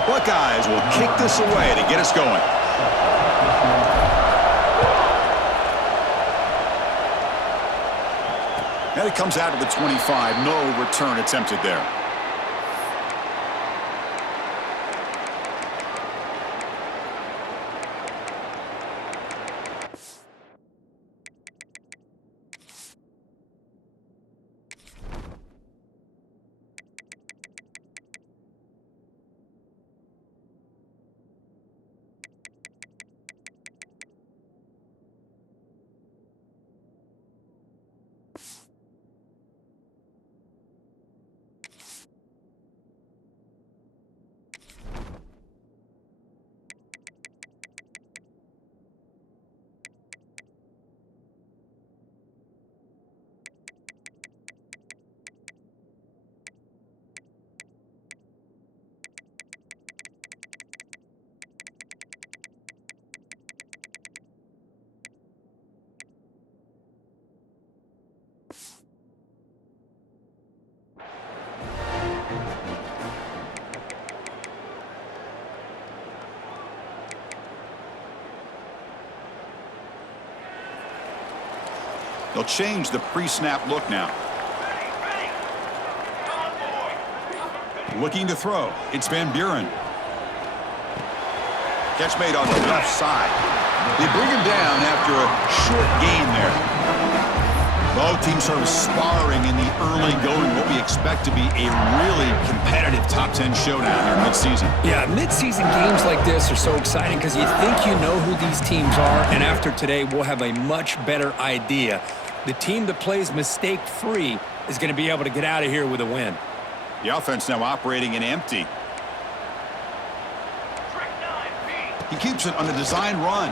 The Buckeyes will kick this away to get us going. And it comes out of the 25. No return attempted there. They'll change the pre-snap look now. Looking to throw. It's Van Buren. Catch made on the left side. They bring him down after a short gain there. Both teams sort of sparring in the early going, what we expect to be a really competitive top 10 showdown here mid-season. Yeah, mid-season games like this are so exciting because you think you know who these teams are, and after today, we'll have a much better idea. The team that plays mistake-free is going to be able to get out of here with a win. The offense now operating in empty. He keeps it on the design run.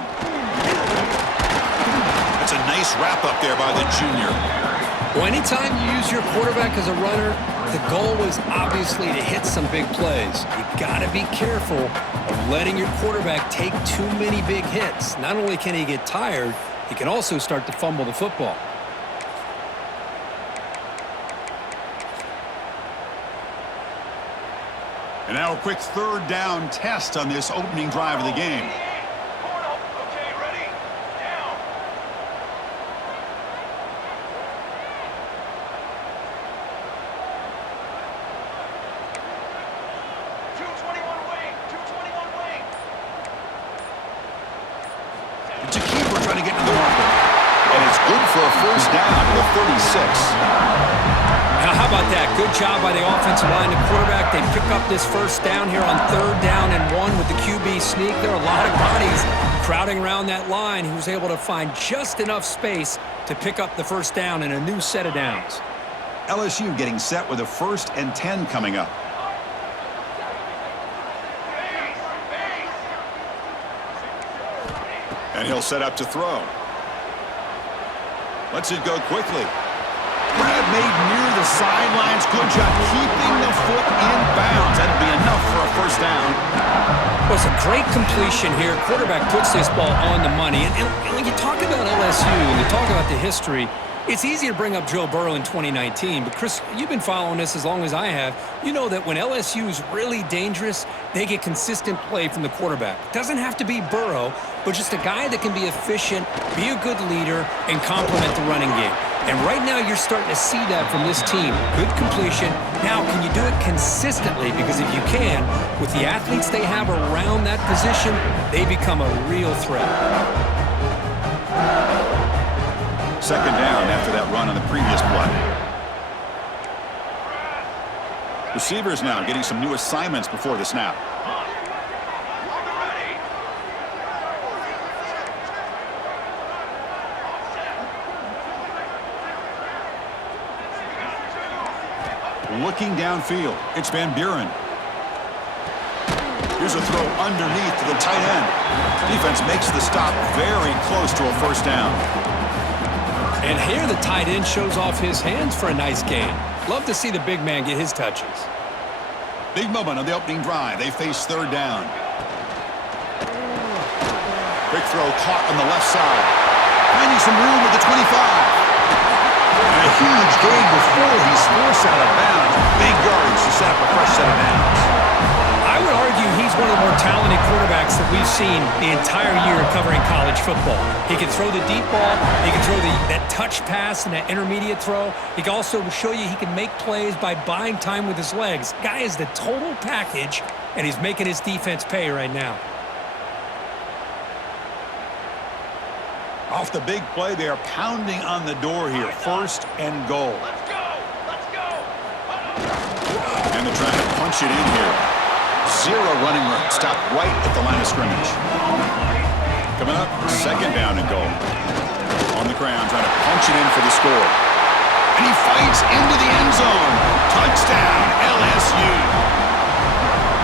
That's a nice wrap-up there by the junior. Well, anytime you use your quarterback as a runner, the goal is obviously to hit some big plays. You got to be careful of letting your quarterback take too many big hits. Not only can he get tired, he can also start to fumble the football. And now a quick third down test on this opening drive of the game. Okay, ready? Down. It's a keeper trying to get to the marker. And it's good for a first down to the 36. Now, how about that? Good job by the offensive line. The quarterback, they pick up this first down here on 3rd down and 1 with the QB sneak. There are a lot of bodies crowding around that line. He was able to find just enough space to pick up the first down in a new set of downs. LSU getting set with a 1st and 10 coming up. And he'll set up to throw. Lets it go quickly. Grab made near the sidelines. Good job keeping the foot in bounds. That'll be enough for a first down. Well, it's a great completion here. Quarterback puts this ball on the money. And when you talk about LSU and you talk about the history, it's easy to bring up Joe Burrow in 2019. But, Chris, you've been following this as long as I have. You know that when LSU is really dangerous, they get consistent play from the quarterback. It doesn't have to be Burrow, but just a guy that can be efficient, be a good leader, and complement the running game. And right now you're starting to see that from this team. Good completion. Now, can you do it consistently? Because if you can, with the athletes they have around that position, they become a real threat. 2nd down after that run on the previous play. Receivers now getting some new assignments before the snap. Looking downfield, it's Van Buren. Here's a throw underneath to the tight end. Defense makes the stop very close to a first down. And here the tight end shows off his hands for a nice gain. Love to see the big man get his touches. Big moment on the opening drive. They face 3rd down. Quick throw caught on the left side. Finding some room at the 25. And a huge gain before he's forced out of bounds. Big yardage to set up a fresh set of downs. I would argue he's one of the more talented quarterbacks that we've seen the entire year covering college football. He can throw the deep ball. He can throw that touch pass and that intermediate throw. He can also show you he can make plays by buying time with his legs. Guy is the total package, and he's making his defense pay right now. Off the big play, they are pounding on the door here. First and goal. Let's go! Let's go! And they're trying to punch it in here. Zero running room. Stopped right at the line of scrimmage. Coming up, second down and goal. On the ground, trying to punch it in for the score. And he fights into the end zone. Touchdown, LSU.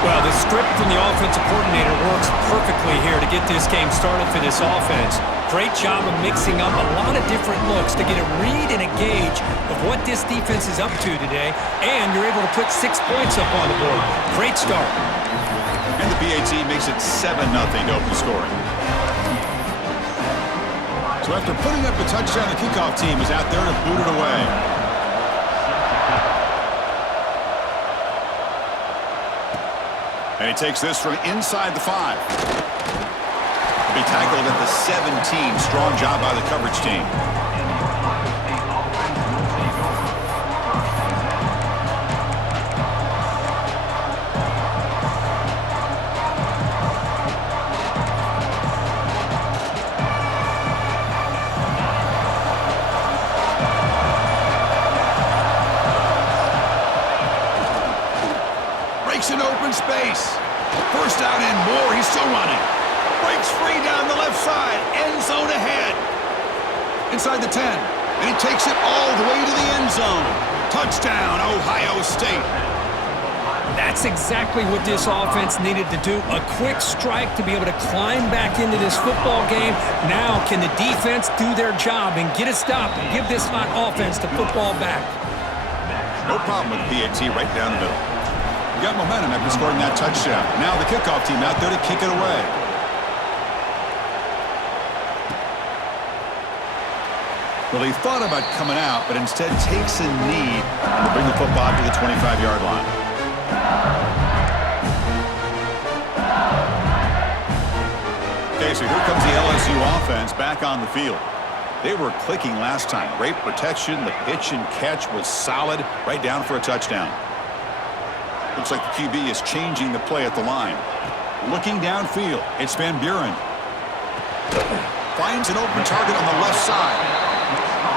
Well, the script from the offensive coordinator works perfectly here to get this game started for this offense. Great job of mixing up a lot of different looks to get a read and a gauge of what this defense is up to today, and you're able to put 6 points up on the board. Great start. And the PAT makes it 7-0 to open scoring. So after putting up a touchdown, the kickoff team is out there to boot it away. And he takes this from inside the 5. Be tackled at the 17. Strong job by the coverage team. Breaks an open space. First down and more. He's still running. Breaks free down the left side. End zone ahead. Inside the 10. And he takes it all the way to the end zone. Touchdown, Ohio State. That's exactly what this offense needed to do. A quick strike to be able to climb back into this football game. Now can the defense do their job and get a stop and give this hot offense the football back? No problem with the PAT right down the middle. We got momentum after scoring that touchdown. Now the kickoff team out there to kick it away. Well, he thought about coming out, but instead takes a knee to bring the football to the 25-yard line. Okay, so here comes the LSU offense back on the field. They were clicking last time. Great protection. The pitch and catch was solid, right down for a touchdown. Looks like the QB is changing the play at the line. Looking downfield, it's Van Buren. Finds an open target on the left side.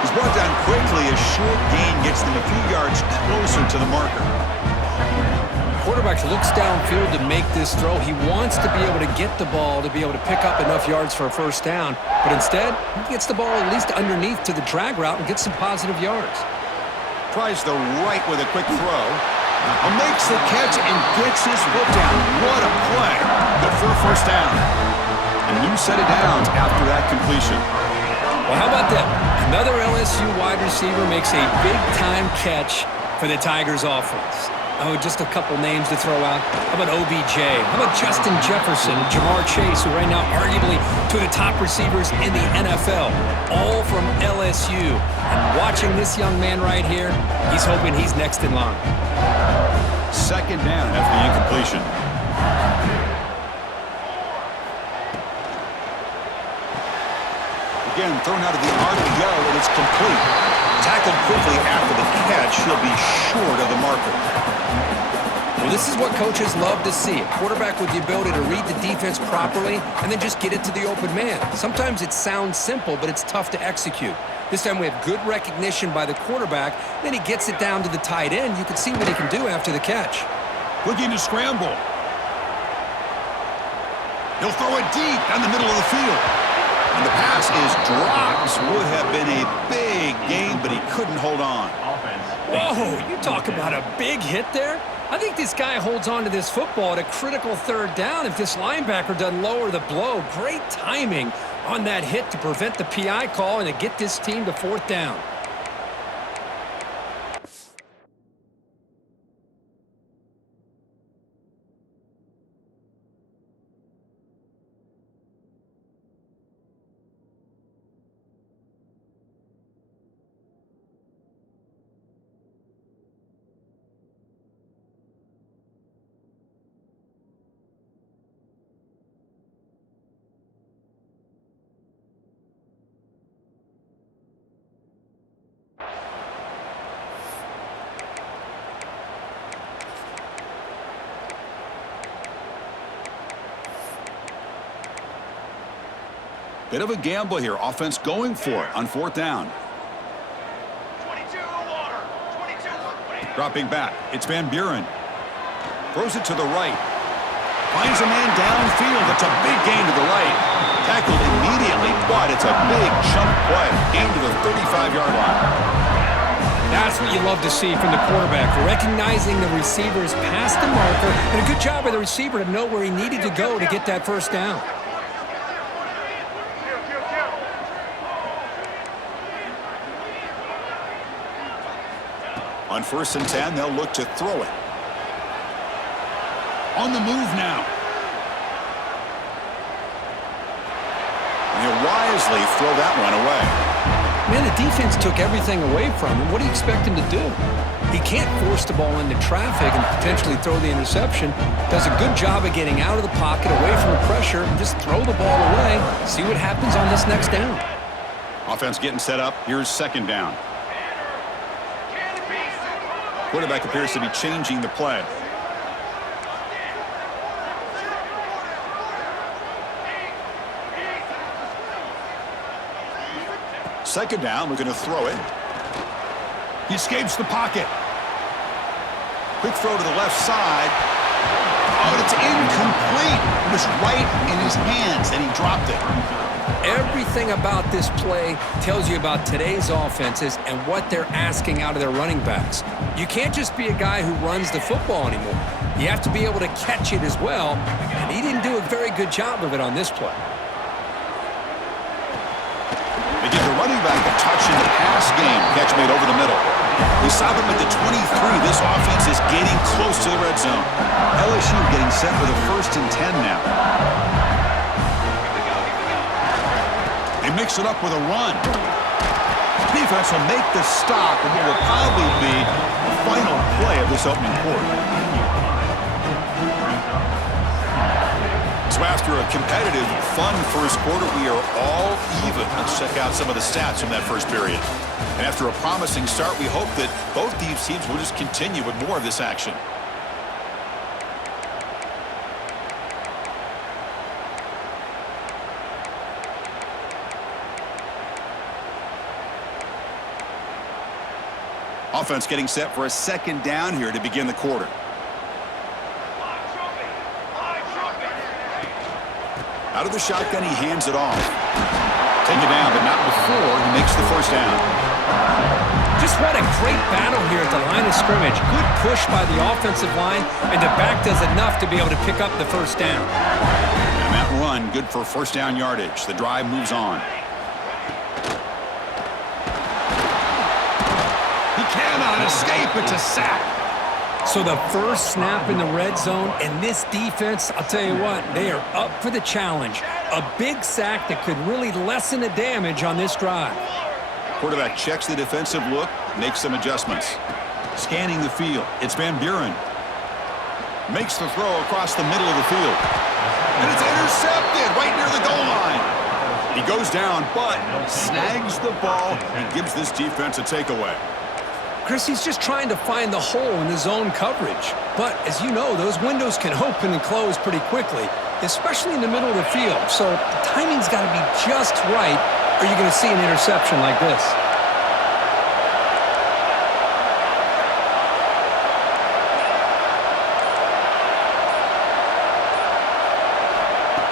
He's brought down quickly. A short gain gets them a few yards closer to the marker. Quarterback looks downfield to make this throw. He wants to be able to get the ball to be able to pick up enough yards for a first down. But instead, he gets the ball at least underneath to the drag route and gets some positive yards. Tries the right with a quick throw. Makes the catch and gets his foot down. What a play. Good for a first down. A new set of downs after that completion. Well, how about that? Another LSU wide receiver makes a big-time catch for the Tigers offense. Oh, just a couple names to throw out. How about OBJ? How about Justin Jefferson and Jamar Chase, who right now arguably two of the top receivers in the NFL, all from LSU. And watching this young man right here, he's hoping he's next in line. Second down after the incompletion. Again, thrown out of the RPO, and it's complete. Tackled quickly after the catch. He'll be short of the marker. Well, this is what coaches love to see. A quarterback with the ability to read the defense properly and then just get it to the open man. Sometimes it sounds simple, but it's tough to execute. This time we have good recognition by the quarterback. Then he gets it down to the tight end. You can see what he can do after the catch. Looking to scramble. He'll throw it deep down the middle of the field. And the pass is dropped. Would have been a big gain, but he couldn't hold on. Whoa, you talk about a big hit there. I think this guy holds on to this football at a critical third down if this linebacker doesn't lower the blow. Great timing on that hit to prevent the PI call and to get this team to fourth down. Bit of a gamble here. Offense going for it on 4th down. 22 water. 22. Dropping back. It's Van Buren. Throws it to the right. Finds a man downfield. It's a big gain to the right. Tackled immediately, but it's a big chunk play. Gain to the 35-yard line. That's what you love to see from the quarterback, recognizing the receiver's past the marker, and a good job by the receiver to know where he needed to go to get that first down. On 1st and 10, they'll look to throw it. On the move now. And he'll wisely throw that one away. Man, the defense took everything away from him. What do you expect him to do? He can't force the ball into traffic and potentially throw the interception. Does a good job of getting out of the pocket, away from the pressure, and just throw the ball away. See what happens on this next down. Offense getting set up. Here's 2nd down. Quarterback appears to be changing the play. Second down, we're going to throw it. He escapes the pocket. Quick throw to the left side. Oh, and it's incomplete. It was right in his hands, and he dropped it. Everything about this play tells you about today's offenses and what they're asking out of their running backs. You can't just be a guy who runs the football anymore. You have to be able to catch it as well, and he didn't do a very good job of it on this play. They give the running back a touch in the pass game. Catch made over the middle. They stop him at the 23. This offense is getting close to the red zone. LSU getting set for the 1st and 10 now. They mix it up with a run. Defense will make the stop, and what will probably be the final play of this opening quarter. So after a competitive, fun first quarter, we are all even. Let's check out some of the stats from that first period. And after a promising start, we hope that both these teams will just continue with more of this action. Offense getting set for a 2nd down here to begin the quarter. Out of the shotgun, he hands it off. Take it down, but not before he makes the first down. Just what a great battle here at the line of scrimmage. Good push by the offensive line, and the back does enough to be able to pick up the first down. And that run, good for 1st down yardage. The drive moves on. He cannot escape. It's a sack. So the first snap in the red zone, and this defense, I'll tell you what, they are up for the challenge. A big sack that could really lessen the damage on this drive. Quarterback checks the defensive look, makes some adjustments. Scanning the field, it's Van Buren. Makes the throw across the middle of the field. And it's intercepted right near the goal line. He goes down, but snags the ball and gives this defense a takeaway. Chris, he's just trying to find the hole in the zone coverage. But as you know, those windows can open and close pretty quickly, especially in the middle of the field. So the timing's got to be just right, or you're going to see an interception like this.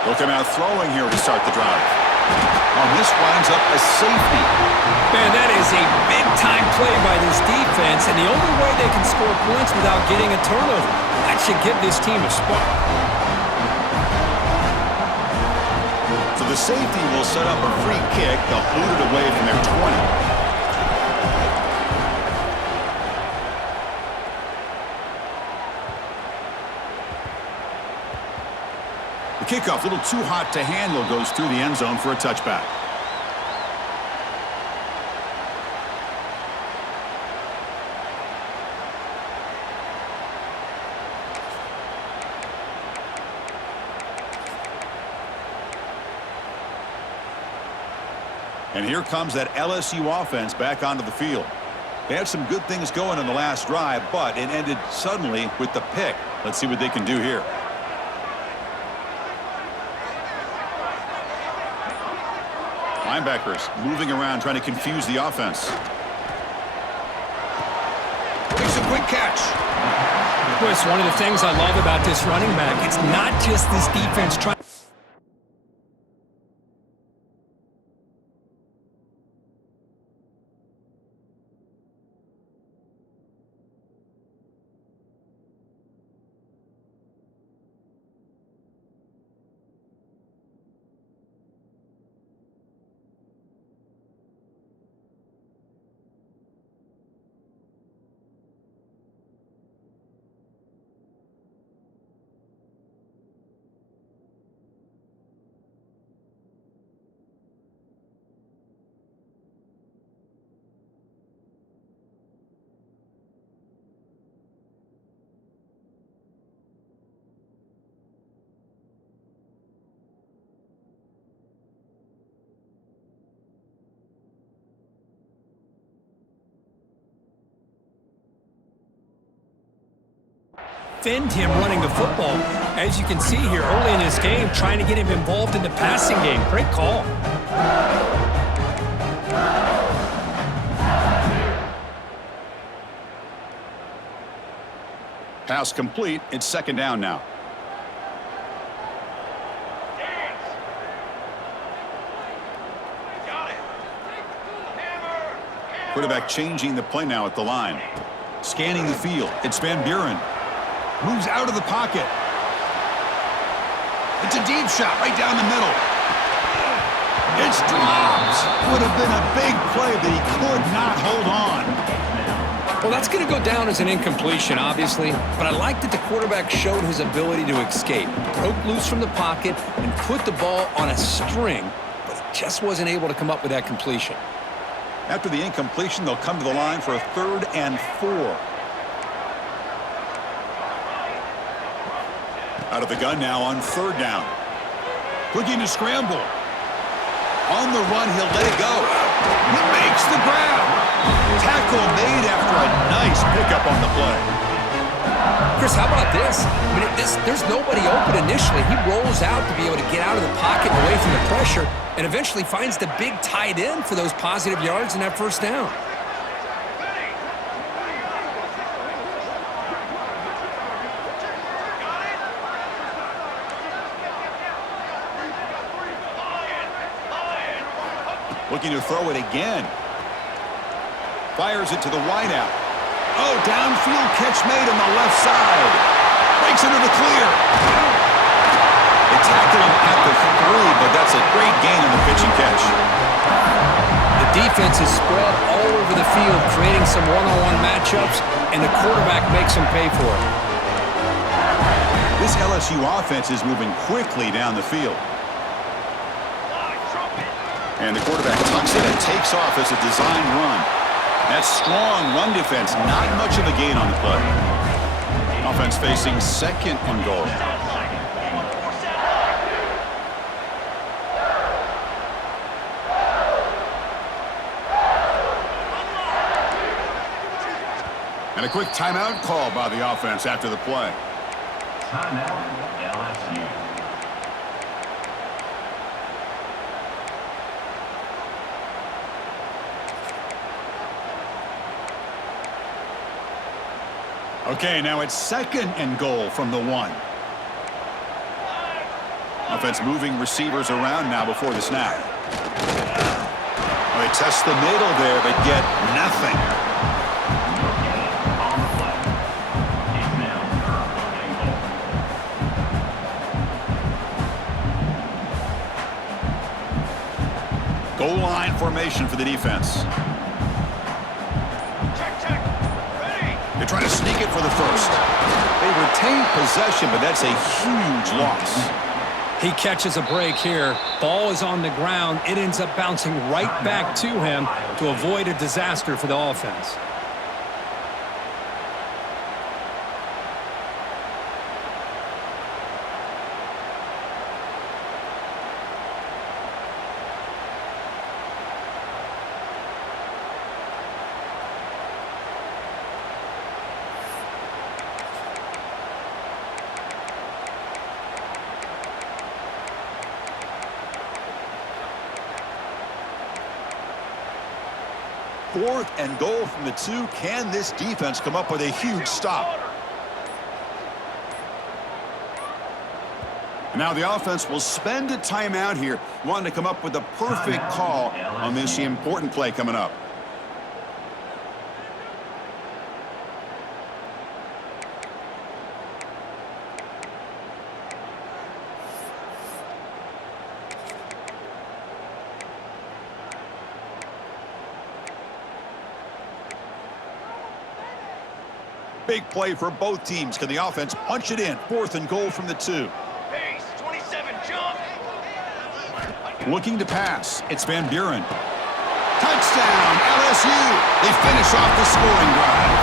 They'll come out throwing here to start the drive. And this winds up a safety. Man, that is a big-time play by this defense, and the only way they can score points without getting a turnover. That should give this team a spark. So the safety will set up a free kick. They'll boot it away from their 20. The kickoff, a little too hot to handle, goes through the end zone for a touchback. And here comes that LSU offense back onto the field. They had some good things going in the last drive, but it ended suddenly with the pick. Let's see what they can do here. Linebackers moving around, trying to confuse the offense. Makes a quick catch. Boy, it's one of the things I love about this running back. It's not just this defense trying. Defend him running the football. As you can see here early in this game, trying to get him involved in the passing game. Great call. Pass complete. It's second down now. Quarterback changing the play now at the line. Scanning the field. It's Van Buren. Moves out of the pocket. It's a deep shot right down the middle. It's dropped. Would have been a big play, but he could not hold on. Well, that's going to go down as an incompletion, obviously, but I like that the quarterback showed his ability to escape. Broke loose from the pocket and put the ball on a string, but he just wasn't able to come up with that completion. After the incompletion, they'll come to the line for a 3rd and 4. Out of the gun now on 3rd down. Looking to scramble. On the run, he'll let it go. He makes the grab. Tackle made after a nice pickup on the play. Chris, how about this? I mean, there's nobody open initially. He rolls out to be able to get out of the pocket and away from the pressure and eventually finds the big tight end for those positive yards in that 1st down. Looking to throw it again. Fires it to the wideout. Oh, downfield catch made on the left side. Breaks into the clear. They tackle him at the 3, but that's a great gain on the pitch and catch. The defense is spread all over the field, creating some one-on-one matchups, and the quarterback makes them pay for it. This LSU offense is moving quickly down the field. And the quarterback tucks it and takes off as a designed run. That strong run defense, not much of a gain on the play. Offense facing 2nd and goal. And a quick timeout call by the offense after the play. Timeout, LSU. Okay, now it's 2nd and goal from the 1. Offense moving receivers around now before the snap. Well, they test the middle there, but get nothing. Goal line formation for the defense. They're trying to sneak it for the 1st. They retain possession, but that's a huge loss. He catches a break here. Ball is on the ground. It ends up bouncing right back to him to avoid a disaster for the offense. 4th and goal from the 2. Can this defense come up with a huge stop? And now the offense will spend a timeout here, wanting to come up with the perfect call on this important play coming up. Big play for both teams. Can the offense punch it in? 4th and goal from the 2. Pace, 27, jump. Looking to pass. It's Van Buren. Touchdown, LSU. They finish off the scoring drive.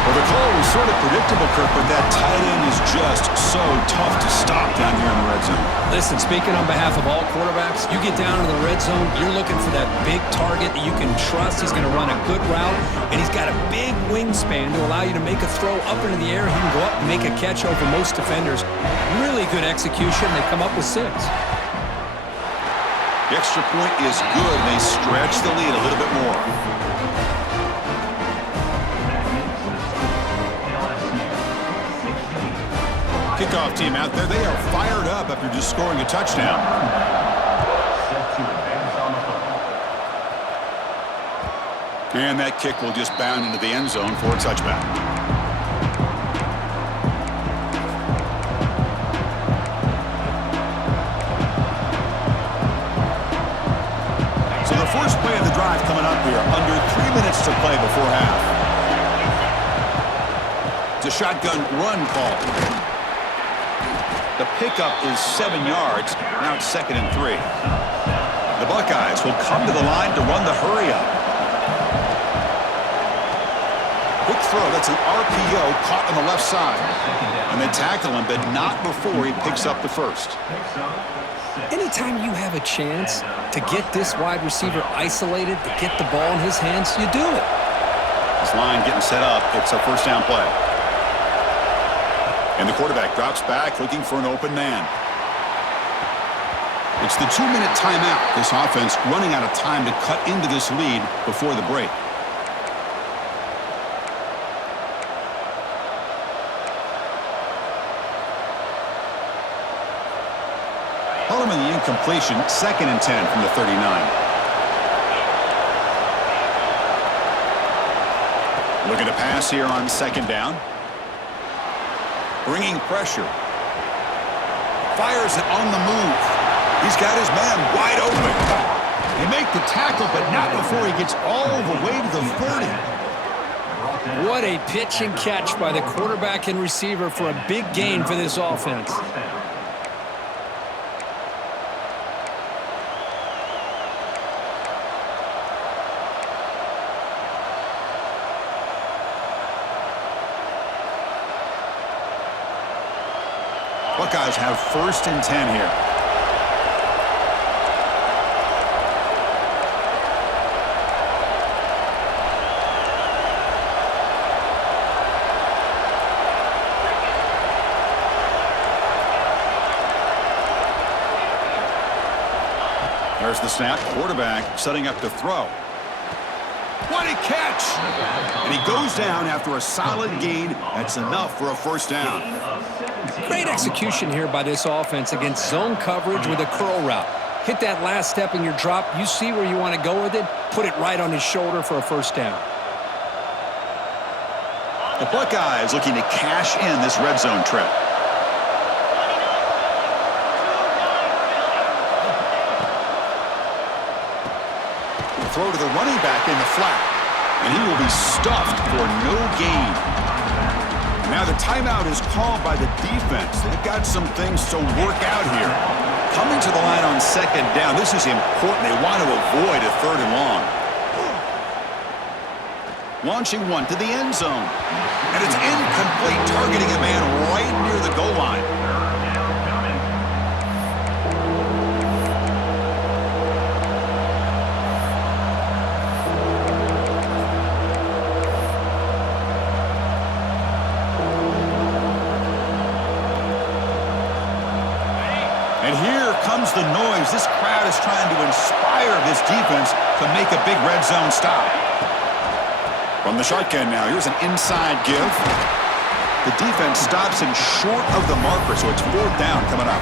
Well, the call was sort of predictable, Kirk, but that tight end is just so tough to stop down here in the red zone. Listen, speaking on behalf of all quarterbacks, you get down to the red zone, you're looking for that big target that you can trust. He's going to run a good route, and he's got a big wingspan to allow you to make a throw up into the air. He can go up and make a catch over most defenders. Really good execution. They come up with 6. The extra point is good, and they stretch the lead a little bit more. Kickoff team out there. They are fired up after just scoring a touchdown. And that kick will just bound into the end zone for a touchback. So the first play of the drive coming up here. Under 3 minutes to play before half. It's a shotgun run call. The pickup is 7 yards. Now it's 2nd and 3. The Buckeyes will come to the line to run the hurry up. Quick throw. That's an RPO caught on the left side. And they tackle him, but not before he picks up the first. Anytime you have a chance to get this wide receiver isolated, to get the ball in his hands, you do it. This line getting set up. It's a first down play. And the quarterback drops back looking for an open man. It's the 2-minute timeout. This offense running out of time to cut into this lead before the break. Following the incompletion, 2nd and 10 from the 39. Looking to pass here on 2nd down. Bringing pressure. Fires it on the move. He's got his man wide open. They make the tackle, but not before he gets all the way to the 30. What a pitch and catch by the quarterback and receiver for a big gain for this offense. Buckeyes have 1st and 10 here. There's the snap. Quarterback setting up to throw. What a catch! And he goes down after a solid gain. That's enough for a first down. Great execution here by this offense against zone coverage with a curl route. Hit that last step in your drop. You see where you want to go with it. Put it right on his shoulder for a first down. The Buckeyes looking to cash in this red zone trip. Throw to the running back in the flat. And he will be stuffed for no gain. Now the timeout is called by the defense. They've got some things to work out here. Coming to the line on 2nd down. This is important. They want to avoid a 3rd and long. Launching one to the end zone. And it's incomplete, targeting a man right near the goal line. And here comes the noise. This crowd is trying to inspire this defense to make a big red zone stop. From the shotgun now, here's an inside give. The defense stops him short of the marker, so it's 4th down coming up.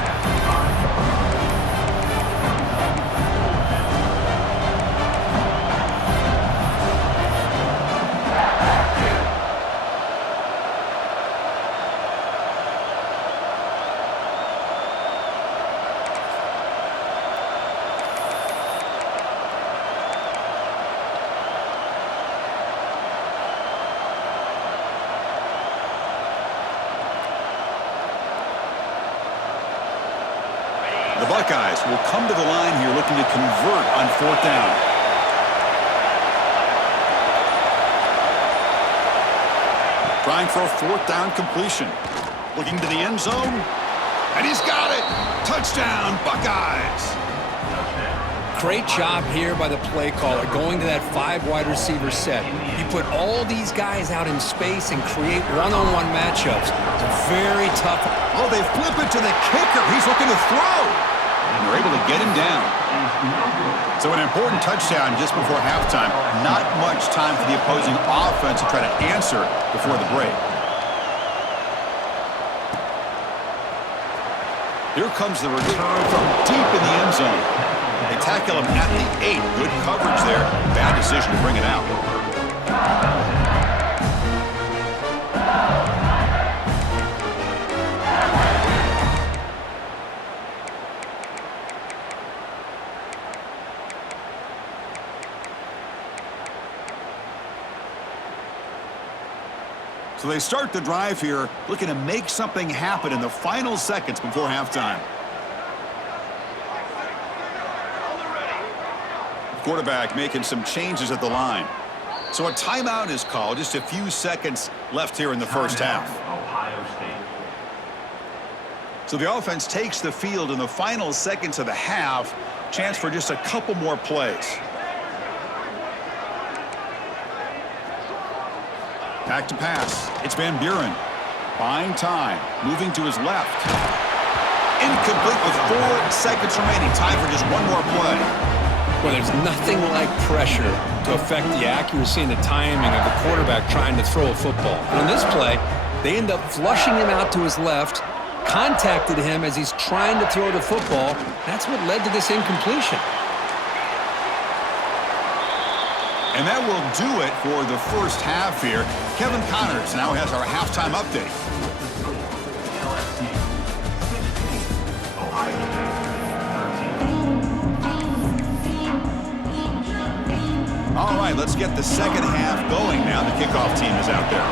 The Buckeyes will come to the line here looking to convert on 4th down. Trying for a 4th down completion. Looking to the end zone. And he's got it. Touchdown, Buckeyes. Great job here by the play caller going to that 5 wide receiver set. You put all these guys out in space and create one-on-one matchups. It's very tough. Oh, they flip it to the kicker. He's looking to throw. And they're able to get him down. So an important touchdown just before halftime. Not much time for the opposing offense to try to answer before the break. Here comes the return from deep in the end zone. They tackle him at the 8. Good coverage there. Bad decision to bring it out. So they start the drive here, looking to make something happen in the final seconds before halftime. Quarterback making some changes at the line. So a timeout is called. Just a few seconds left here in the first half. So the offense takes the field in the final seconds of the half. Chance for just a couple more plays. Back to pass. It's Van Buren. Buying time. Moving to his left. Incomplete with 4 seconds remaining. Time for just one more play. Well, there's nothing like pressure to affect the accuracy and the timing of the quarterback trying to throw a football. And on this play, they end up flushing him out to his left, contacted him as he's trying to throw the football. That's what led to this incompletion. And that will do it for the first half here. Kevin Connors now has our halftime update. All right, let's get the second half going now. The kickoff team is out there.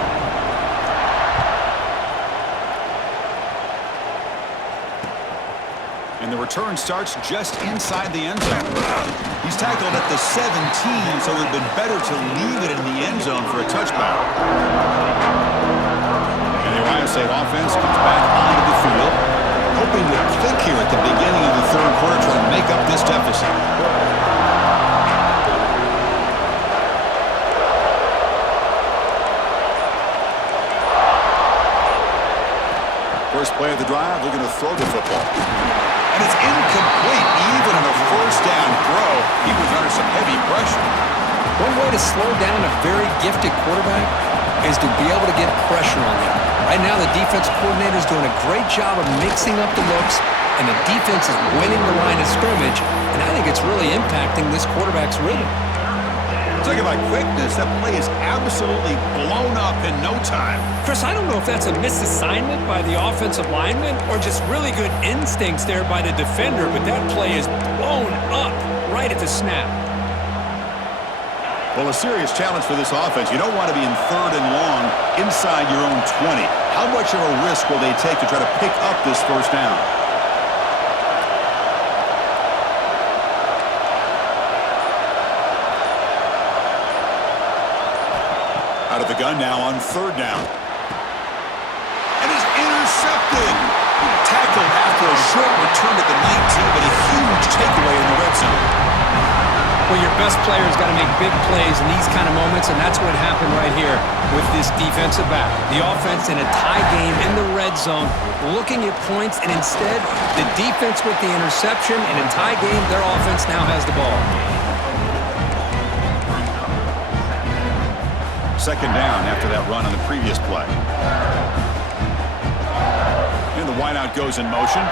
And the return starts just inside the end zone. He's tackled at the 17, so it would have been better to leave it in the end zone for a touchback. And the Ohio State offense comes back onto the field, hoping to click here at the beginning of the third quarter, trying to make up this deficit. First play of the drive, looking to throw the football. And it's incomplete, even on a first down throw. He was under some heavy pressure. One way to slow down a very gifted quarterback is to be able to get pressure on him. Right now, the defense coordinator is doing a great job of mixing up the looks, and the defense is winning the line of scrimmage, and I think it's really impacting this quarterback's rhythm. Talking about quickness, that play is absolutely blown up in no time. Chris, I don't know if that's a misassignment by the offensive lineman or just really good instincts there by the defender, but that play is blown up right at the snap. Well, a serious challenge for this offense. You don't want to be in 3rd and long inside your own 20. How much of a risk will they take to try to pick up this first down? Out of the gun now on 3rd down. And is intercepted. Tackled after a short return at the 19, but a huge takeaway in the red zone. Well, your best player's got to make big plays in these kind of moments, and that's what happened right here with this defensive back. The offense in a tie game in the red zone, looking at points, and instead, the defense with the interception. In a tie game, their offense now has the ball. Second down after that run on the previous play. And the wideout goes in motion.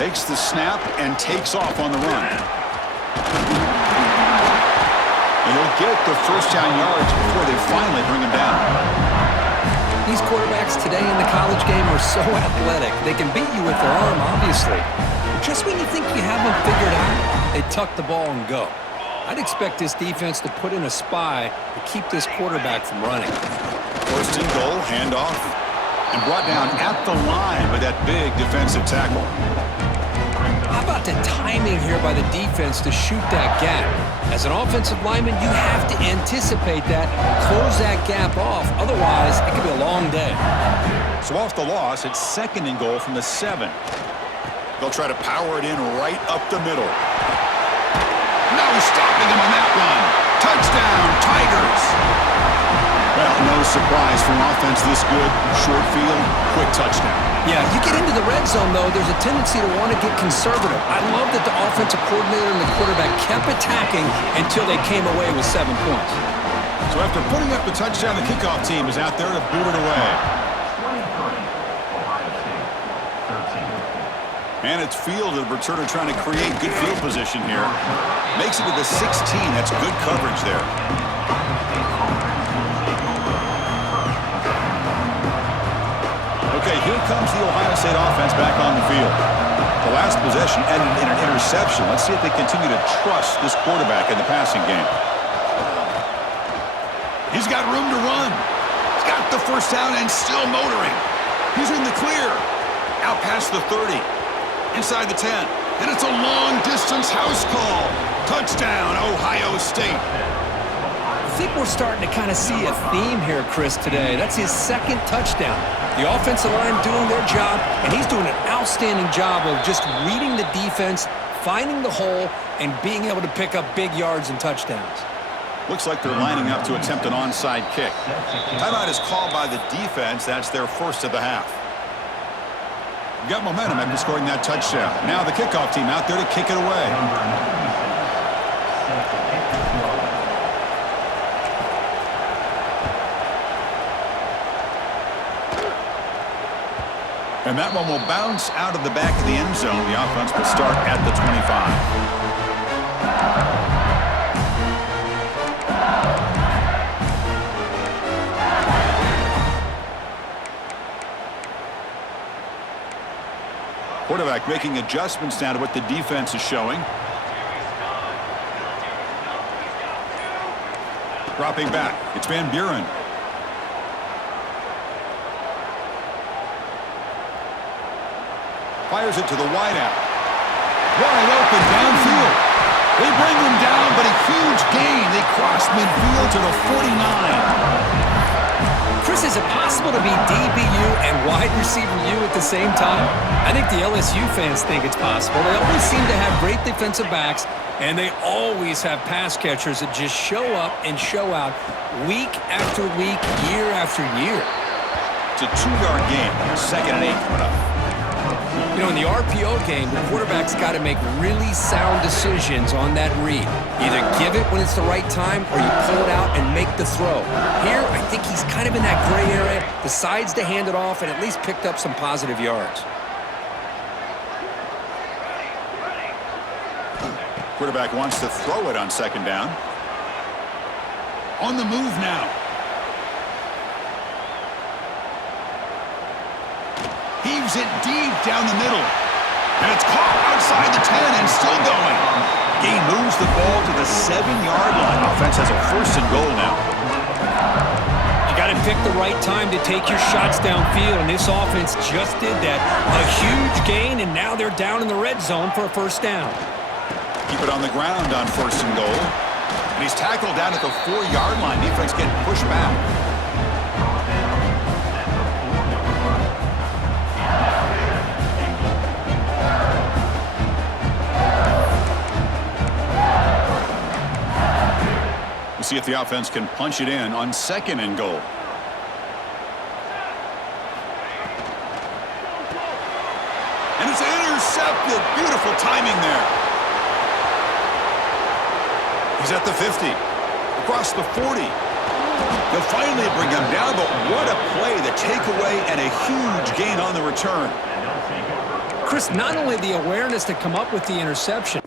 Takes the snap and takes off on the run. And he'll get the first down yards before they finally bring him down. These quarterbacks today in the college game are so athletic. They can beat you with their arm, obviously. But just when you think you have them figured out, they tuck the ball and go. I'd expect this defense to put in a spy to keep this quarterback from running. First and goal, handoff, and brought down at the line with that big defensive tackle. How about the timing here by the defense to shoot that gap? As an offensive lineman, you have to anticipate that, close that gap off. Otherwise, it could be a long day. So off the loss, it's second and goal from the 7. They'll try to power it in right up the middle. No stopping him on that one. Touchdown, Tigers. Well, no surprise for an offense this good. Short field, quick touchdown. Yeah, you get into the red zone, though, there's a tendency to want to get conservative. I love that the offensive coordinator and the quarterback kept attacking until they came away with 7 points. So after putting up the touchdown, the kickoff team is out there to boot it away. And it's field, the returner trying to create good field position here. Makes it to the 16. That's good coverage there. Okay, here comes the Ohio State offense back on the field. The last possession ended in an interception. Let's see if they continue to trust this quarterback in the passing game. He's got room to run. He's got the first down and still motoring. He's in the clear. Out past the 30. Inside the 10. And it's a long-distance house call. Touchdown, Ohio State. I think we're starting to kind of see a theme here, Chris, today. That's his second touchdown. The offensive line doing their job, and he's doing an outstanding job of just reading the defense, finding the hole, and being able to pick up big yards and touchdowns. Looks like they're lining up to attempt an onside kick. Timeout is called by the defense. That's their first of the half. Got momentum after scoring that touchdown. Now the kickoff team out there to kick it away. And that one will bounce out of the back of the end zone. The offense will start at the 25. Quarterback making adjustments now to what the defense is showing. Dropping back. It's Van Buren. Fires it to the wideout. Wide open downfield. They bring him down, but a huge gain. They cross midfield to the 49. Chris, is it possible to be DBU and wide receiver U at the same time? I think the LSU fans think it's possible. They always seem to have great defensive backs, and they always have pass catchers that just show up and show out week after week, year after year. It's a 2-yard game. 2nd and 8 coming up. You know, in the RPO game, the quarterback's got to make really sound decisions on that read. Either give it when it's the right time or you pull it out and make the throw. Here, I think he's kind of in that gray area, decides to hand it off and at least picked up some positive yards. Quarterback wants to throw it on 2nd down. On the move now. Heaves it deep down the middle. And it's caught outside the 10 and still going. He moves the ball to the 7-yard line. Offense has a 1st and goal now. You got to pick the right time to take your shots downfield, and this offense just did that. A huge gain, and now they're down in the red zone for a 1st down. Keep it on the ground on 1st and goal. And he's tackled down at the 4-yard line. Defense getting pushed back. We'll see if the offense can punch it in on 2nd and goal. And it's intercepted. Beautiful timing there. He's at the 50. Across the 40. They'll finally bring him down, but what a play. The takeaway and a huge gain on the return. Chris, not only the awareness to come up with the interception,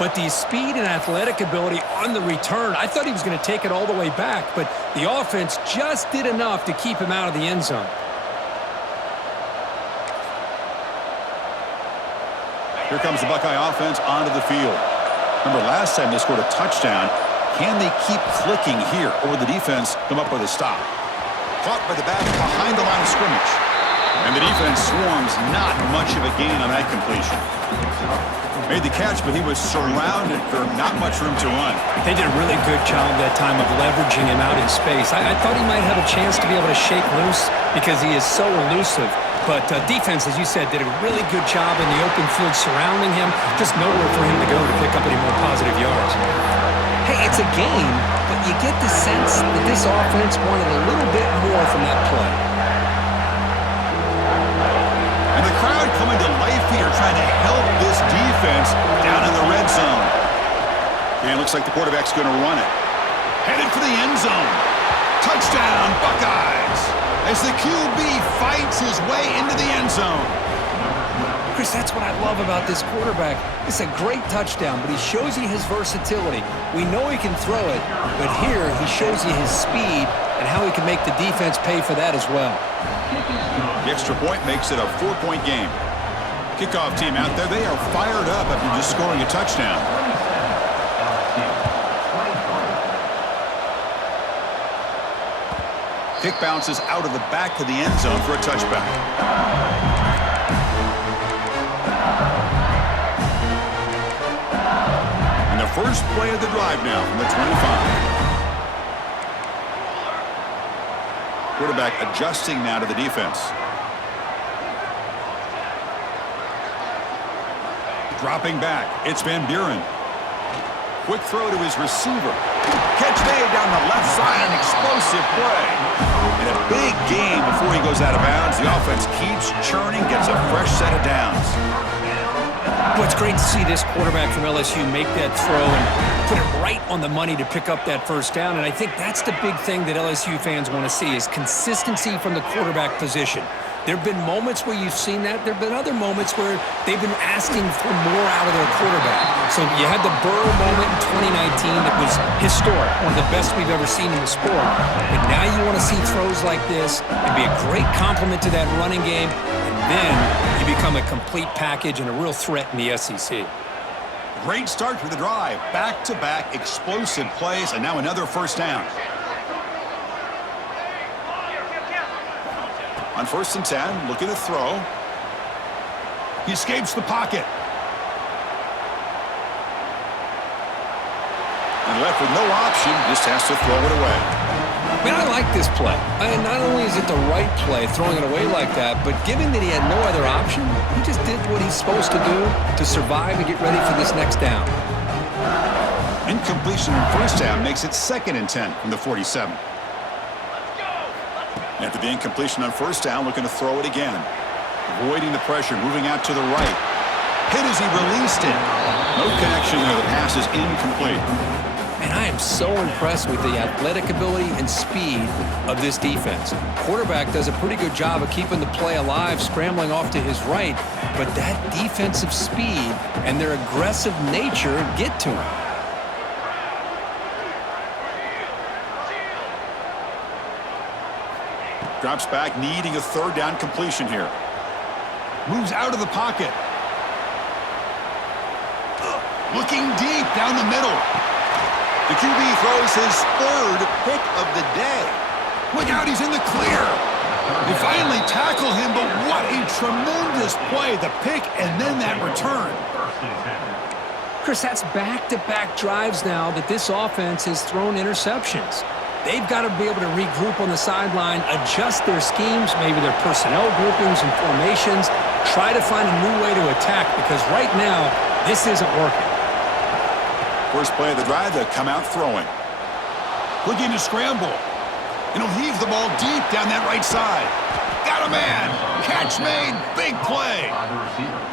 but the speed and athletic ability on the return. I thought he was going to take it all the way back, but the offense just did enough to keep him out of the end zone. Here comes the Buckeye offense onto the field. Remember, last time they scored a touchdown. Can they keep clicking here, or will the defense come up with a stop? Caught by the back behind the line of scrimmage. And the defense swarms, not much of a gain on that completion. Made the catch, but he was surrounded for not much room to run. They did a really good job that time of leveraging him out in space. I thought he might have a chance to be able to shake loose because he is so elusive. But defense, as you said, did a really good job in the open field surrounding him. Just nowhere for him to go to pick up any more positive yards. Hey, it's a game, but you get the sense that this offense wanted a little bit more from that play. And the crowd coming to life here, trying to help this defense down in the red zone. And it looks like the quarterback's going to run it. Headed for the end zone. Touchdown, Buckeyes! As the QB fights his way into the end zone. Chris, that's what I love about this quarterback. It's a great touchdown, but he shows you his versatility. We know he can throw it, but here he shows you his speed and how he can make the defense pay for that as well. The extra point makes it a 4-point game. Kickoff team out there, they are fired up after just scoring a touchdown. Kick bounces out of the back of the end zone for a touchback. And the first play of the drive now from the 25. Quarterback adjusting now to the defense. Dropping back, it's Van Buren. Quick throw to his receiver. Catch made down the left side, an explosive play. And a big gain before he goes out of bounds. The offense keeps churning, gets a fresh set of downs. Well, it's great to see this quarterback from LSU make that throw and put it right on the money to pick up that first down. And I think that's the big thing that LSU fans want to see is consistency from the quarterback position. There have been moments where you've seen that. There have been other moments where they've been asking for more out of their quarterback. So you had the Burrow moment in 2019 that was historic, one of the best we've ever seen in the sport. But now you want to see throws like this and be a great complement to that running game, and then you become a complete package and a real threat in the SEC. Great start for the drive. Back-to-back explosive plays, and now another first down. On 1st and 10, looking to throw. He escapes the pocket. And left with no option, just has to throw it away. Man, I like this play. Not only is it the right play, throwing it away like that, but given that he had no other option, he just did what he's supposed to do to survive and get ready for this next down. Incompletion on first down makes it 2nd and 10 from the 47. After the incompletion on first down, looking to throw it again. Avoiding the pressure, moving out to the right. Hit as he released it. No connection there. The pass is incomplete. Man, I am so impressed with the athletic ability and speed of this defense. Quarterback does a pretty good job of keeping the play alive, scrambling off to his right, but that defensive speed and their aggressive nature get to him. Drops back, needing a third down completion here. Moves out of the pocket. Looking deep down the middle. The QB throws his 3rd pick of the day. Look out, he's in the clear. They finally tackle him, but what a tremendous play. The pick and then that return. Chris, that's back-to-back drives now that this offense has thrown interceptions. they've got to be able to regroup on the sideline, adjust their schemes, maybe their personnel groupings and formations, try to find a new way to attack because right now, this isn't working. First play of the drive, they'll come out throwing. Looking to scramble. And he'll heave the ball deep down that right side. Got a man. Catch made. Big play.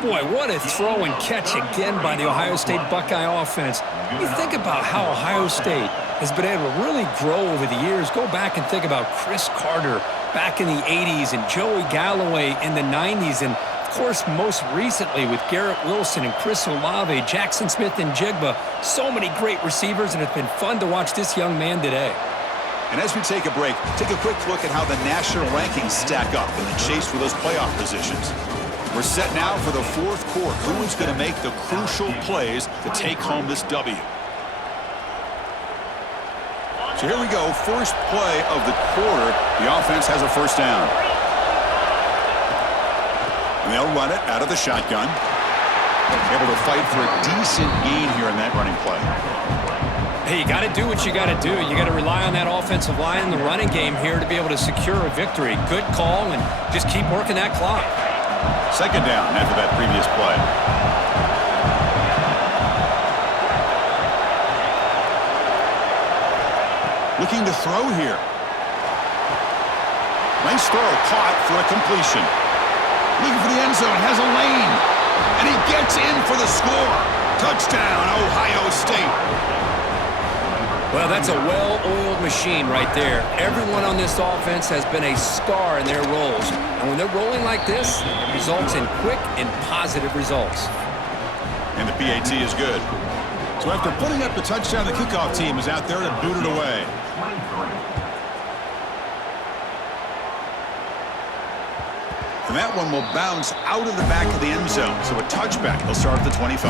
Boy, what a throw and catch again by the Ohio State Buckeye offense. You think about how Ohio State has been able to really grow over the years. Go back and think about Chris Carter back in the 80s and Joey Galloway in the 90s. And, of course, most recently with Garrett Wilson and Chris Olave, Jackson Smith and Jigba. So many great receivers, and it's been fun to watch this young man today. And as we take a break, take a quick look at how the national rankings stack up in the chase for those playoff positions. We're set now for the fourth quarter. Who is going to make the crucial plays to take home this W? So here we go. First play of the quarter. The offense has a first down. And they'll run it out of the shotgun. Able to fight for a decent gain here in that running play. Hey, you got to do what you got to do. You got to rely on that offensive line in the running game here to be able to secure a victory. Good call, and just keep working that clock. Second down after that previous play. Looking to throw here. Nice throw, caught for a completion. Looking for the end zone, has a lane. And he gets in for the score. Touchdown, Ohio State. Well, that's a well-oiled machine right there. Everyone on this offense has been a star in their roles. And when they're rolling like this, it results in quick and positive results. And the PAT is good. So after putting up the touchdown, the kickoff team is out there to boot it away. And that one will bounce out of the back of the end zone. So a touchback. They'll start at the 25.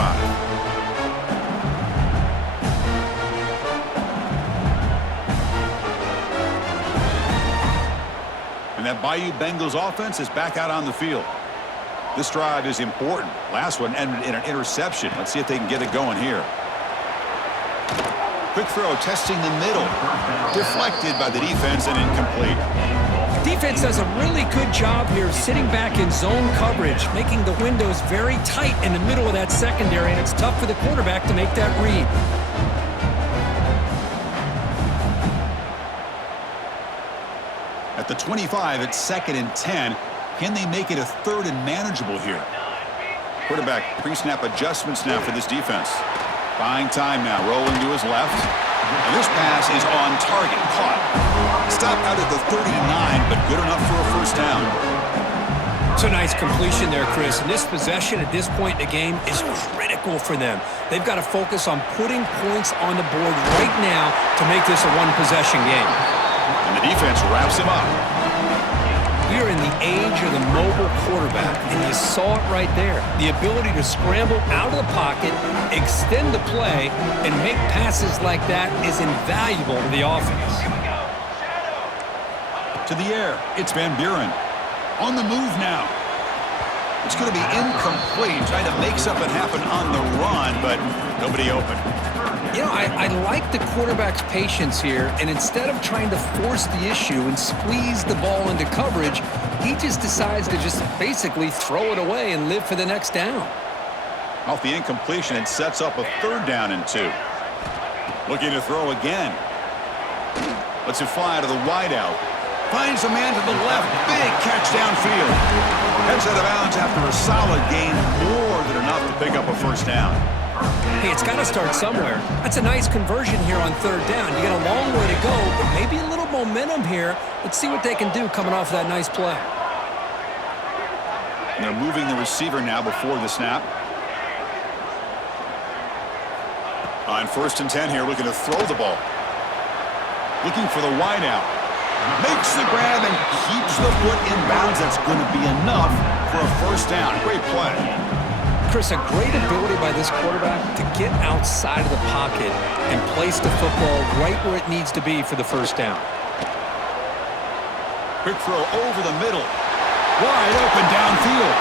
And that Bayou Bengals offense is back out on the field. This drive is important. Last one ended in an interception. Let's see if they can get it going here. Quick throw, testing the middle. Deflected by the defense and incomplete. Defense does a really good job here sitting back in zone coverage, making the windows very tight in the middle of that secondary, and it's tough for the quarterback to make that read. At the 25, it's 2nd and 10. Can they make it a 3rd and manageable here? Quarterback pre-snap adjustments now for this defense. Buying time now, rolling to his left. And this pass is on target, caught. Stopped out at the 39, but good enough for a first down. It's a nice completion there, Chris. And this possession at this point in the game is critical for them. They've got to focus on putting points on the board right now to make this a one-possession game. And the defense wraps him up. We are in the age of the mobile quarterback, and you saw it right there. The ability to scramble out of the pocket, extend the play, and make passes like that is invaluable to the offense. To the air, it's Van Buren. On the move now. It's going to be incomplete, trying to make something happen on the run, but nobody open. You know, I like the quarterback's patience here, and instead of trying to force the issue and squeeze the ball into coverage, he just decides to just basically throw it away and live for the next down. Off the incompletion, it sets up a 3rd down and 2. Looking to throw again. Lets it fly to the wideout. Finds a man to the left. Big catch downfield. Heads out of bounds after a solid gain, more than enough to pick up a first down. Hey, it's got to start somewhere. That's a nice conversion here on 3rd down. You got a long way to go, but maybe a little momentum here. Let's see what they can do coming off that nice play. And they're moving the receiver now before the snap. On 1st and 10 here, looking to throw the ball. Looking for the wideout. Makes the grab and keeps the foot in bounds. That's going to be enough for a first down. Great play. Chris, a great ability by this quarterback to get outside of the pocket and place the football right where it needs to be for the first down. Quick throw over the middle. Wide open downfield.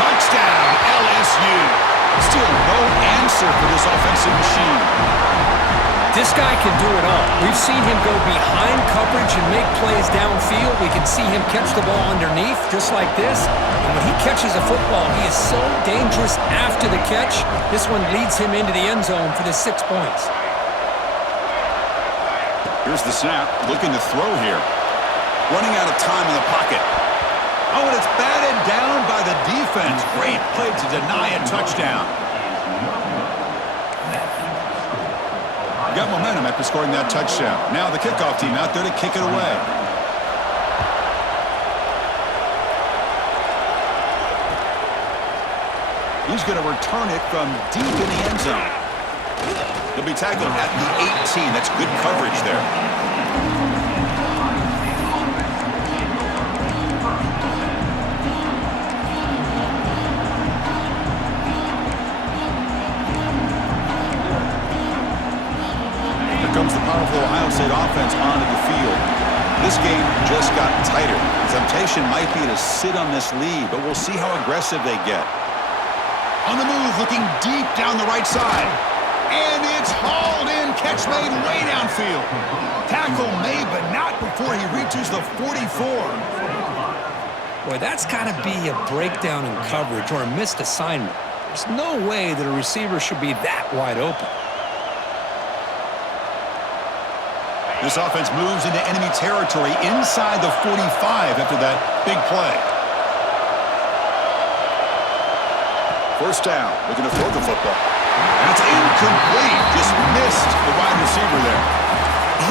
Touchdown, LSU. Still no answer for this offensive machine. This guy can do it all. We've seen him go behind coverage and make plays downfield. We can see him catch the ball underneath, just like this. And when he catches a football, he is so dangerous after the catch. This one leads him into the end zone for the 6 points. Here's the snap, looking to throw here. Running out of time in the pocket. Oh, and it's batted down by the defense. Great play to deny a touchdown. Got momentum after scoring that touchdown. Now the kickoff team out there to kick it away. He's going to return it from deep in the end zone. He'll be tackled at the 18. That's good coverage there. Comes the powerful Ohio State offense onto the field. This game just got tighter. The temptation might be to sit on this lead, but we'll see how aggressive they get. On the move, looking deep down the right side. And it's hauled in. Catch made way downfield. Tackle made, but not before he reaches the 44. Boy, that's got to be a breakdown in coverage or a missed assignment. There's no way that a receiver should be that wide open. This offense moves into enemy territory inside the 45 after that big play. First down, looking to throw the football. That's incomplete. Just missed the wide receiver there.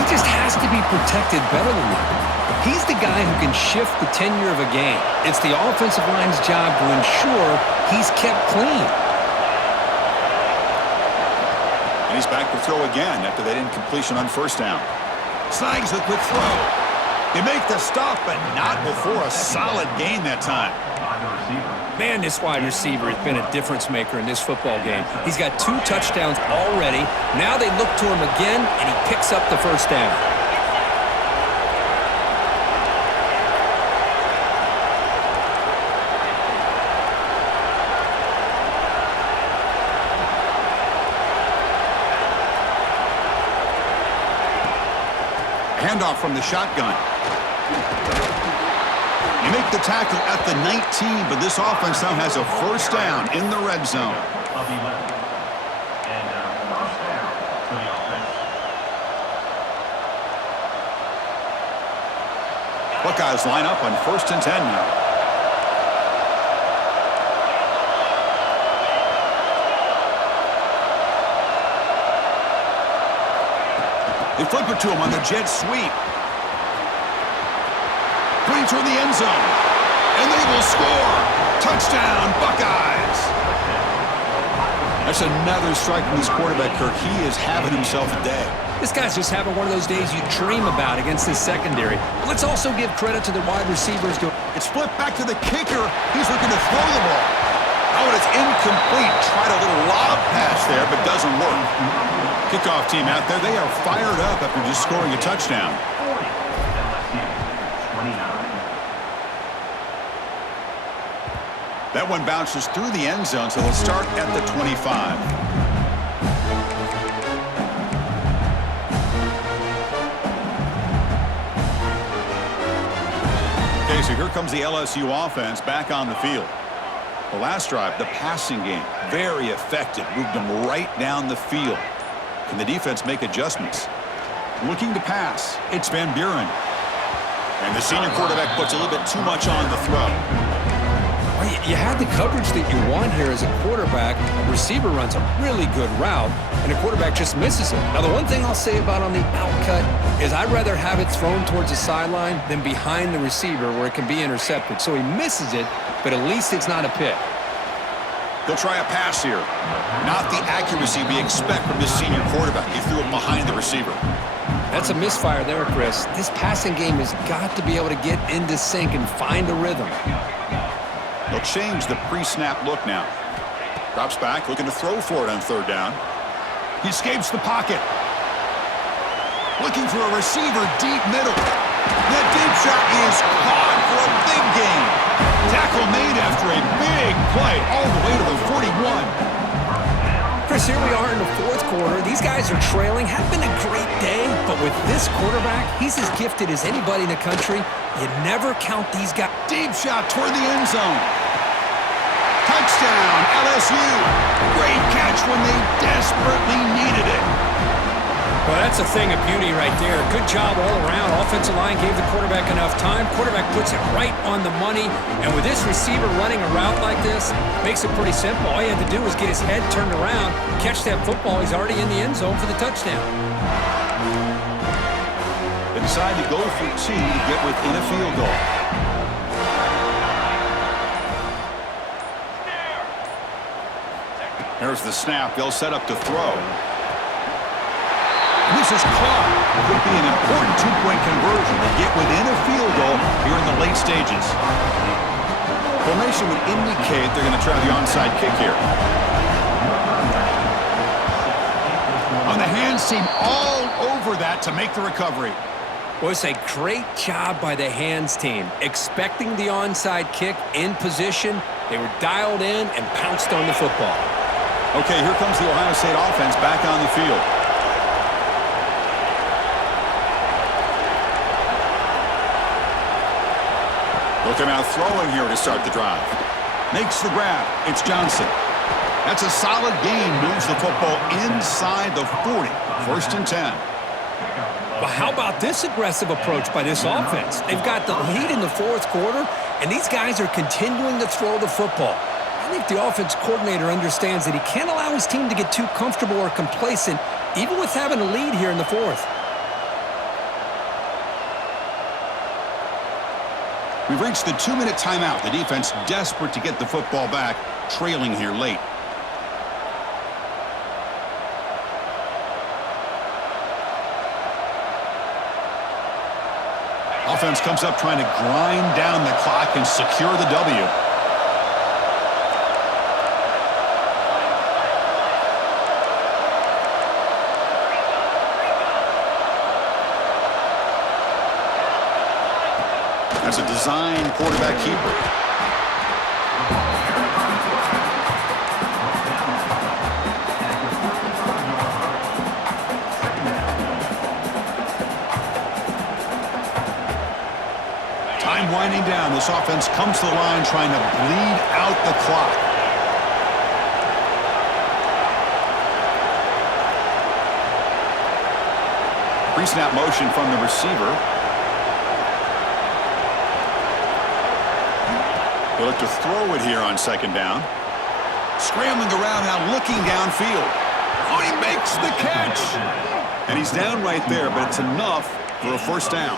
He just has to be protected better than that. He's the guy who can shift the tenure of a game. It's the offensive line's job to ensure he's kept clean. And he's back to throw again after that incompletion on first down. Snags the quick throw. They make the stop, but not before a solid gain that time. Man, this wide receiver has been a difference maker in this football game. He's got 2 touchdowns already. Now they look to him again, and he picks up the first down. Handoff from the shotgun. You make the tackle at the 19, but this offense now has a first down in the red zone. Buckeyes line up on 1st and 10 now. They flip it to him on the jet sweep. Putting toward the end zone. And they will score. Touchdown, Buckeyes. That's another strike from this quarterback, Kirk. He is having himself a day. This guy's just having one of those days you dream about against this secondary. But let's also give credit to the wide receivers. It's flipped back to the kicker. He's looking to throw the ball. Oh, and it's incomplete. Tried a little lob pass there, but doesn't work. Kickoff team out there. They are fired up after just scoring a touchdown. That one bounces through the end zone, so they'll start at the 25. Okay, so here comes the LSU offense back on the field. The last drive, the passing game, very effective. Moved them right down the field. Can the defense make adjustments? Looking to pass. It's Van Buren. And the senior quarterback puts a little bit too much on the throw. Well, you had the coverage that you want here as a quarterback. The receiver runs a really good route, and the quarterback just misses it. Now, the one thing I'll say about on the outcut is I'd rather have it thrown towards the sideline than behind the receiver where it can be intercepted. So he misses it, but at least it's not a pick. They'll try a pass here. Not the accuracy we expect from this senior quarterback. He threw it behind the receiver. That's a misfire there, Chris. This passing game has got to be able to get into sync and find a rhythm. They'll change the pre-snap look now. Drops back, looking to throw for it on 3rd down. He escapes the pocket. Looking for a receiver deep middle. That deep shot is caught for a big gain. Tackle made after a big play all the way to the 41. Chris, Chris, here we are in the fourth quarter. These guys are trailing. Had been a great day, but with this quarterback, he's as gifted as anybody in the country. You never count these guys. Deep shot toward the end zone. Touchdown, LSU. Great catch when they desperately needed it. Well, that's a thing of beauty right there. Good job all around. Offensive line gave the quarterback enough time. Quarterback puts it right on the money. And with this receiver running a route like this, makes it pretty simple. All you had to do was get his head turned around, catch that football. He's already in the end zone for the touchdown. They decide to go for two to get within a field goal. There's the snap. They'll set up to throw. This is caught. Could be an important two-point conversion to get within a field goal here in the late stages. Formation would indicate they're going to try the onside kick here. On the hands team, all over that to make the recovery. Well, it's a great job by the hands team. Expecting the onside kick in position. They were dialed in and pounced on the football. Okay, here comes the Ohio State offense back on the field. Looking out throwing here to start the drive. Makes the grab. It's Johnson. That's a solid gain. Moves the football inside the 40. 1st and 10. Well, how about this aggressive approach by this offense? They've got the lead in the fourth quarter, and these guys are continuing to throw the football. I think the offense coordinator understands that he can't allow his team to get too comfortable or complacent, even with having a lead here in the fourth. We've reached the 2-minute timeout. The defense desperate to get the football back, trailing here late. Offense comes up trying to grind down the clock and secure the W. That's a design quarterback keeper. Time winding down. This offense comes to the line trying to bleed out the clock. Pre-snap motion from the receiver. They look to throw it here on 2nd down. Scrambling around now, looking downfield. Oh, he makes the catch. And he's down right there, but it's enough for a 1st down.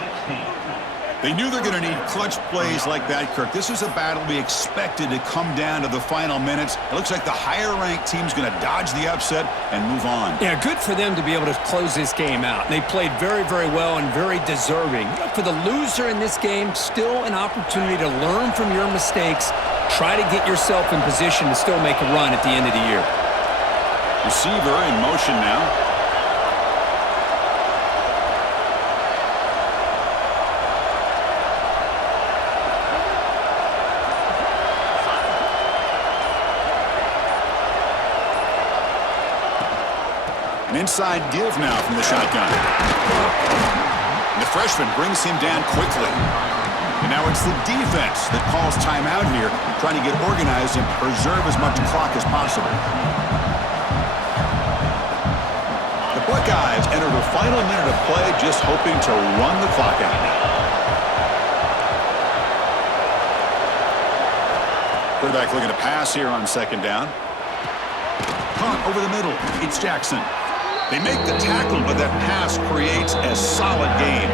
They knew they're going to need clutch plays like that, Kirk. This is a battle we expected to come down to the final minutes. It looks like the higher-ranked team's going to dodge the upset and move on. Yeah, good for them to be able to close this game out. They played very, very well and very deserving. For the loser in this game, still an opportunity to learn from your mistakes. Try to get yourself in position to still make a run at the end of the year. Receiver in motion now. An inside give now from the shotgun. And the freshman brings him down quickly. And now it's the defense that calls timeout here, trying to get organized and preserve as much clock as possible. The Buckeyes enter the final minute of play, just hoping to run the clock out now. Quarterback looking to pass here on 2nd down. Punt over the middle. It's Jackson. They make the tackle, but that pass creates a solid gain.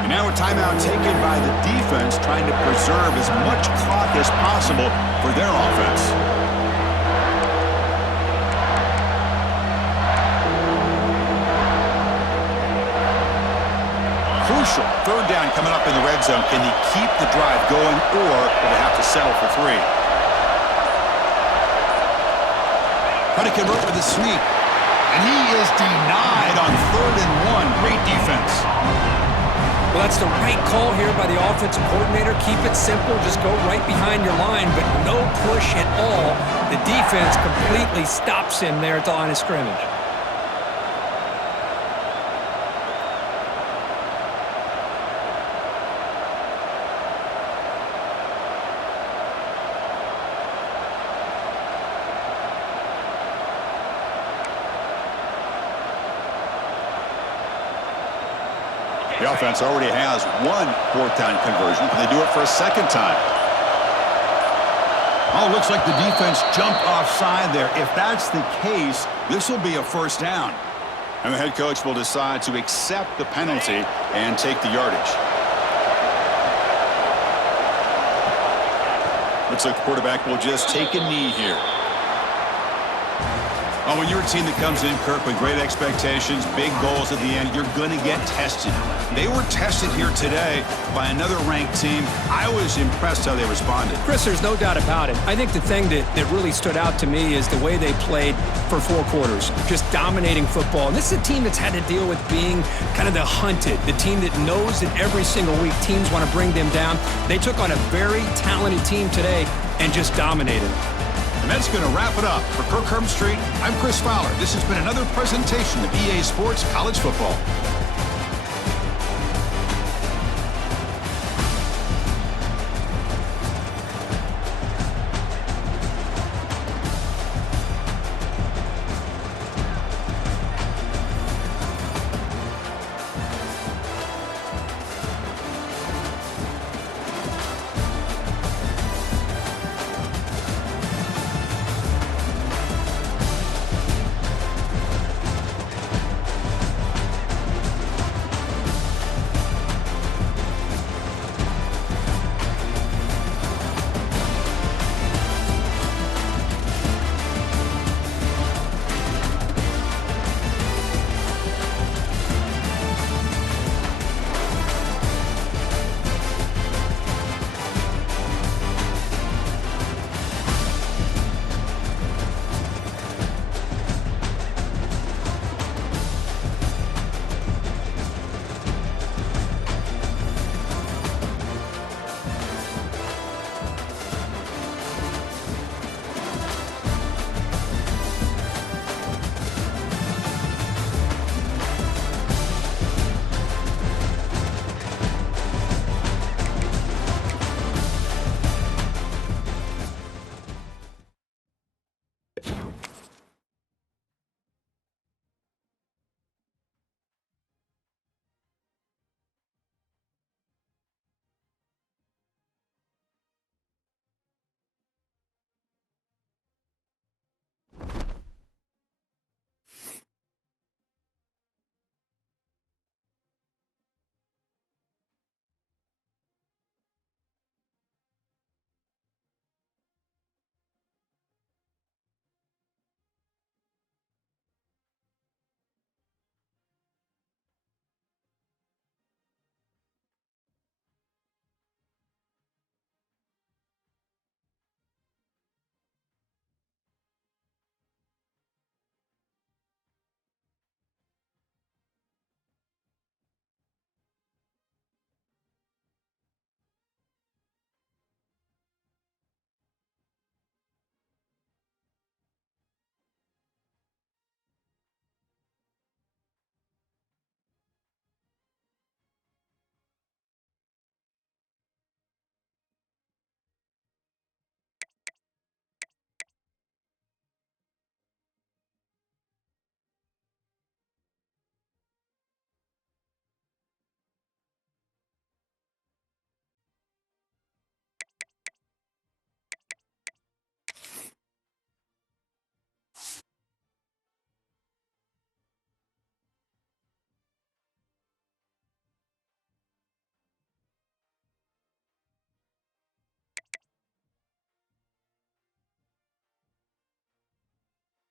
And now a timeout taken by the defense, trying to preserve as much clock as possible for their offense. Crucial. 3rd down coming up in the red zone. Can he keep the drive going, or will they have to settle for 3? Trying to convert with a sneak. And he is denied on 3rd and 1. Great defense. Well, that's the right call here by the offensive coordinator. Keep it simple. Just go right behind your line, but no push at all. The defense completely stops him there at the line of scrimmage. The offense already has one fourth-down conversion. Can they do it for a second time? Oh, looks like the defense jumped offside there. If that's the case, this will be a first down. And the head coach will decide to accept the penalty and take the yardage. Looks like the quarterback will just take a knee here. Oh, when you're a team that comes in, Kirk, with great expectations, big goals at the end, you're going to get tested. They were tested here today by another ranked team. I was impressed how they responded. Chris, there's no doubt about it. I think the thing that really stood out to me is the way they played for 4 quarters, just dominating football. And this is a team that's had to deal with being kind of the hunted, the team that knows that every single week teams want to bring them down. They took on a very talented team today and just dominated. And that's going to wrap it up. For Kirk Herbstreit, I'm Chris Fowler. This has been another presentation of EA Sports College Football.